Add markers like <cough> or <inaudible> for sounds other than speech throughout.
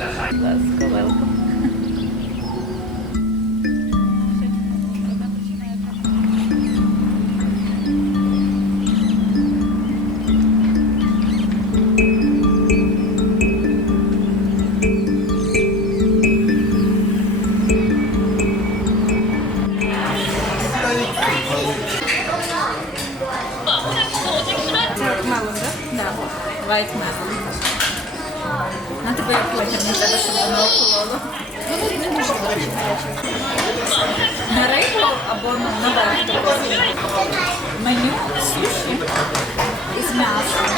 Let's go, welcome. На рибу або на наверх. Меню суші із м'ясом.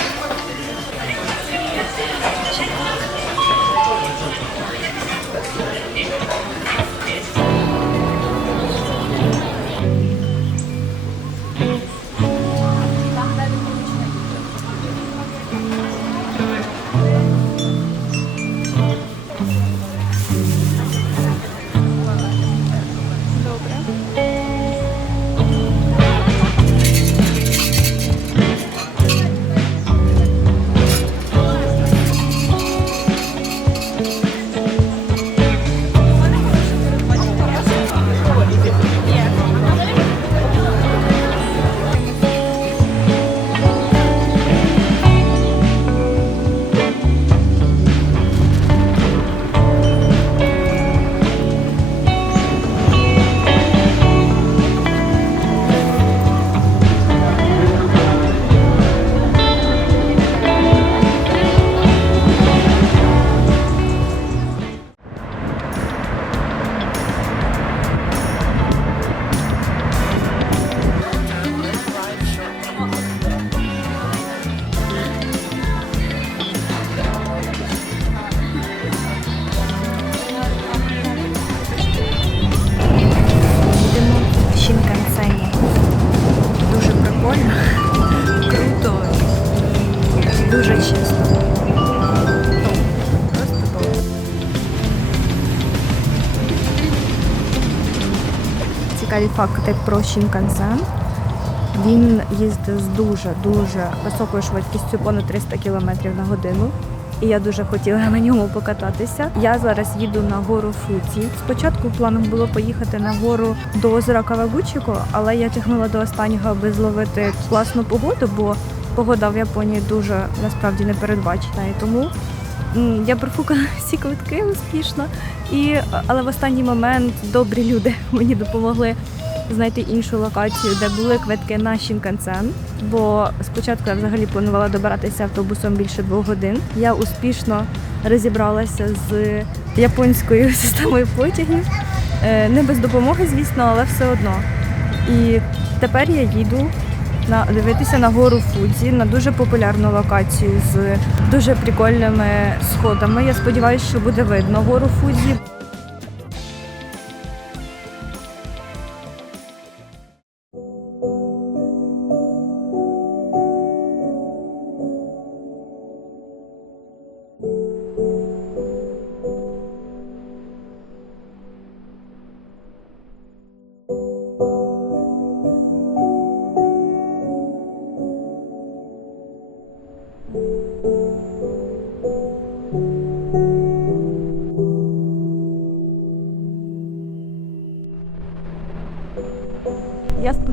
Факти про Шінкансен. Він їздить з дуже-дуже високою швидкістю, понад 300 км на годину. І я дуже хотіла на ньому покататися. Я зараз їду на гору Фуці. Спочатку планом було поїхати на гору до озера Кавагучіко, але я тягнула до останнього, аби зловити класну погоду, бо погода в Японії дуже насправді непередбачена. І тому я профукала <laughs> всі квитки успішно. І, але в останній момент добрі люди <laughs> мені допомогли знайти іншу локацію, де були квитки на Шінкансен. Бо спочатку я взагалі планувала добиратися автобусом більше двох годин. Я успішно розібралася з японською <laughs> системою потягів. Е, Не без допомоги, звісно, але все одно. І тепер я їду на дивитися на гору Фудзі, на дуже популярну локацію з дуже прикольними сходами. Я сподіваюся, що буде видно гору Фудзі.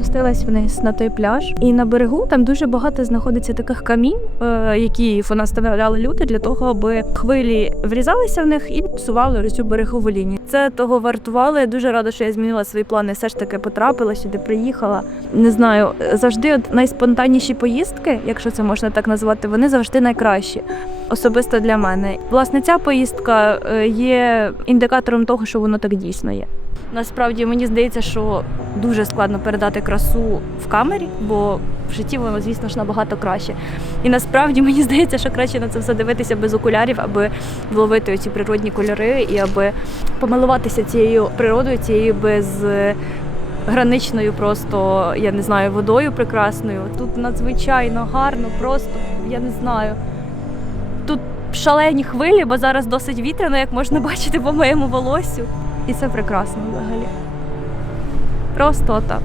Спустилась вниз на той пляж, і на берегу там дуже багато знаходиться таких камінь, е, які понаставляли люди для того, аби хвилі врізалися в них і псували цю берегову лінію. Це того вартувало. Я дуже рада, що я змінила свої плани. Все ж таки потрапила сюди, приїхала. Не знаю, завжди от найспонтанніші поїздки, якщо це можна так назвати, вони завжди найкращі. Особисто для мене. Власне, ця поїздка е, є індикатором того, що воно так дійсно є. Насправді мені здається, що дуже складно передати красу в камері, бо в житті воно, звісно ж, набагато краще. І насправді <laughs> мені здається, що краще на це все дивитися без окулярів, аби вловити ці природні кольори і аби помилуватися цією природою, цією без граничною, просто я не знаю, водою прекрасною. Тут надзвичайно гарно, просто я не знаю. Тут шалені хвилі, бо зараз досить вітряно, як можна бачити по моєму волосю. І це прекрасно взагалі. Просто отак.